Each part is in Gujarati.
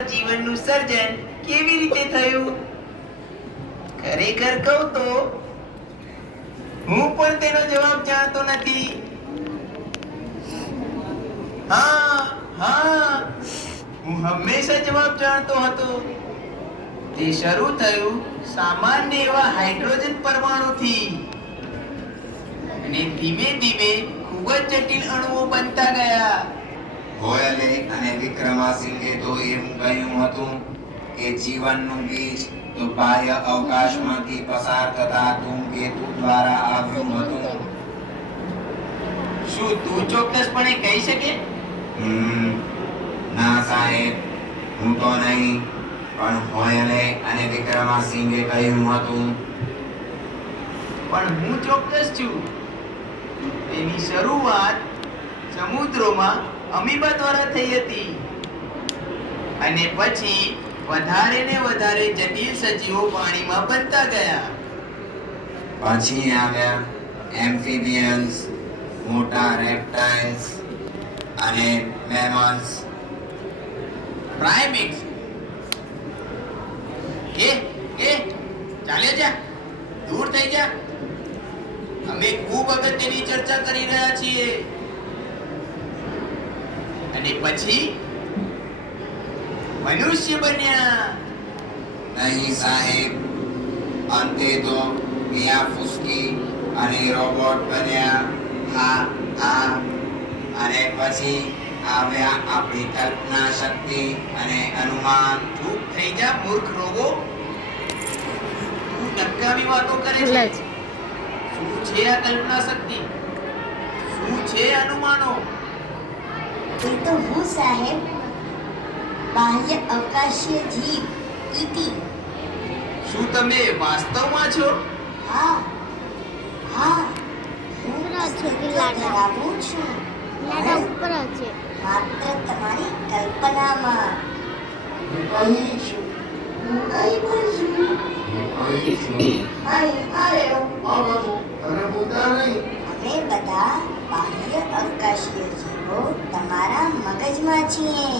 જીવનનું સર્જન કેવી રીતે થયું? ખરેખર કહું તો હું પણ તેનો જવાબ જાણતો નથી. હું હંમેશા જવાબ જાણતો હતો. તે શરૂ થયું સામાન્ય એવા હાઇડ્રોજન પરમાણુથી અને ધીમે ધીમે ખૂબ જ જટિલ અણુઓ બનતા ગયા. હોયલે અને વિક્રમાસિંઘે તો એમ કહ્યું હતું કે જીવનનું બીજ તો બાહ્ય અવકાશમાંથી પસાર થતા ધૂમકેતુ દ્વારા આવ્યું હતું. શું તું ચોક્કસપણે કહી શકે? ના સાહેબ, હું તો નહીં, પણ હોયલે અને વિક્રમાસિંઘે કહ્યું હતું. પણ હું ચોક્કસ છું. તેની શરૂઆત સમુદ્રોમાં અમીબા દ્વારા થઈ હતી અને પછી વધારે ને વધારે જટિલ સજીવો પાણીમાં બનતા ગયા. પછી આવ્યા એમ્ફિબિયન્સ, મોટા રેપ્ટાઇલ્સ અને મેમલ્સ. પ્રાઇમેટ્સ એ ચાલે જા, દૂર થઈ જા. અમે ખૂબ અગત્યની ચર્ચા કરી રહ્યા છીએ. અને પછી મનુષ્ય બન્યા. નહીં સાહેબ, અંતે તો મિયા ફુસ્કી અને રોબોટ બન્યા. અને પછી આવ્યા આપણી કલ્પના શક્તિ અને અનુમાન. ચૂપ થઈ જા મૂર્ખ રોગો. તું નકામી વાતો કરે છે. શું છે આ કલ્પના શક્તિ? શું છે અનુમાનો? એ તો હું સાહેબ, બાહ્ય અવકાશીય જીવ ઈટી. શું તમે વાસ્તવમાં છો? હા હું ધરાવું છું, માત્ર તમારી કલ્પનામાં. અમે બધા બાહ્ય અવકાશીય જીવો તમારા મગજમાં છીએ.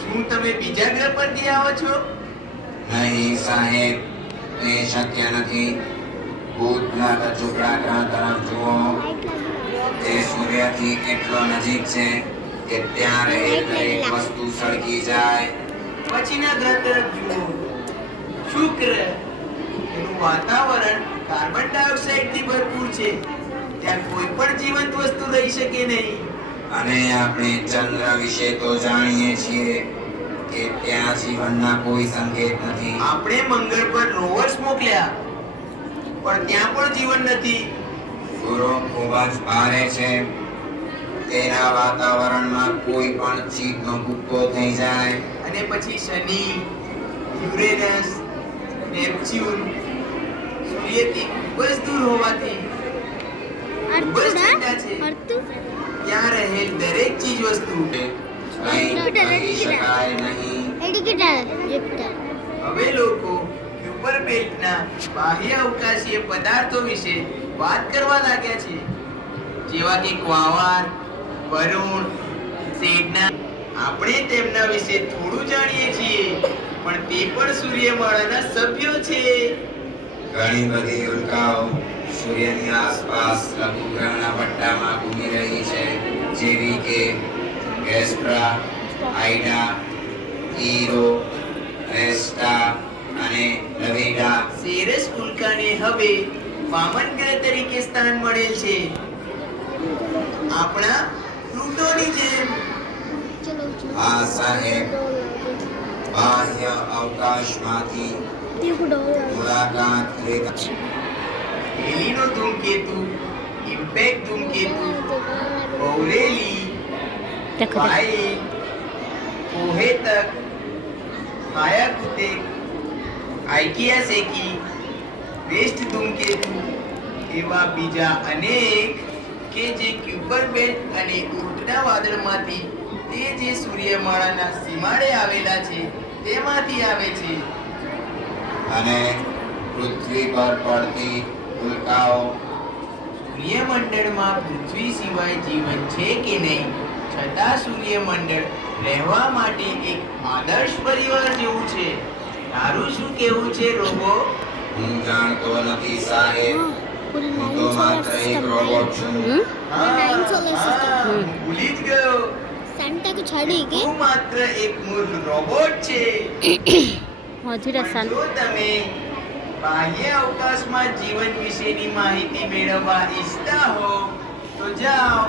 શું તમે બીજા ગ્રહ પરથી આવો છો? નહીં સાહેબ, એ શક્ય નથી. ભૂતના ટુકડા ગ્રહ તરફ જુઓ. તે સૂર્યથી એટલો નજીક છે કે ત્યાં રહેલ દરેક વસ્તુ સળગી જાય. પછીના ગ્રહ તરફ જુઓ. શુક્ર. એનું વાતાવરણ કાર્બન ડાયોક્સાઇડ થી ભરપૂર છે. ત્યાં કોઈ પણ જીવંત વસ્તુ રહી શકે નહીં. અને આપણે ચંદ્ર વિશે તો જાણીએ છીએ કે ત્યાં જીવનના કોઈ સંકેત નથી. આપણે મંગળ પર રોવર્સ મોકલ્યા, પણ ત્યાં પણ જીવન નથી. ગુરુ ખૂબ જ ભારે છે. તેના વાતાવરણમાં કોઈ પણ જીવનો ભૂક્કો થઈ જાય. અને પછી શનિ, યુરેનસ, નેપચ્યુન સૂર્યથી ખૂબ જ દૂર હોવાથી ખૂબ જ ઠંડા છે. ત્યાં રહેલ દરેક ચીજ વસ્તુ કંઈ કહી શકાય નહીં. હવે લોકો ક્યુપર બેલ્ટના બાહ્ય અવકાશીય પદાર્થો વિશે વાત કરવા લાગ્યા છે, જેવા કે ક્વાવાર, વરુણ, સેડના. આપણે તેમના વિશે થોડું જાણીએ છીએ, પણ તે પણ સૂર્યમાળાના સભ્યો છે. ઘણી બધી ઉલ્કાઓ સૂર્યની આસપાસ લઘુગ્રહના પટ્ટામાં ઘૂમી રહી છે, જેવી કે ગેસ્ટ્રા, આઇડા, ઈરો, વેસ્ટા અને લવેડા. સેરસ ઉલ્કાને હવે વામન ગ્રહ તરીકે સ્થાન મળેલ છે, આપણા પ્લુટોની જેમ. આ સાહેબ, બાહ્ય અવકાશમાંથી મુલાકાત લેતા હેલીનો ધૂમકેતુ, ઇમ્પેક્ટ ધૂમકેતુ, બૌરેલી, ફાઇલ, કોહેતક, હાયાકુતે, આઇકિયાસેકી, વેસ્ટ ધૂમકેતુ એવા બીજા અનેક કે જે ક્યુપર બેલ્ટ અને ઉલ્ટા વાદળમાંથી, તે જે સૂર્યમાળાના સીમાડે આવેલા છે તેમાંથી આવે છે. અને પૃથ્વી પર પડતી ઉલ્કાઓ. સૂર્યમંડળમાં પૃથ્વી સિવાય જીવન છે કે નહીં છતાં સૂર્યમંડળ રહેવા માટે એક આદર્શ પરિવાર જેવું છે. તારું શું કહેવું છે રોબો? હું જાણતો નથી સાહેબ, પૂરી હું તો 9 માત્ર સોલર એક સિસ્ટમ રોબોટ છું. Nine solar system. હું ભૂલી જ ગયો. સન્ટા કો છડી કે તું માત્ર એક મૂર્ખ રોબોટ છે. મધુરા પણ જો તમે બાહ્ય અવકાશમાં જીવન વિશેની માહિતી મેળવવા ઈચ્છતા હો તો જાઓ.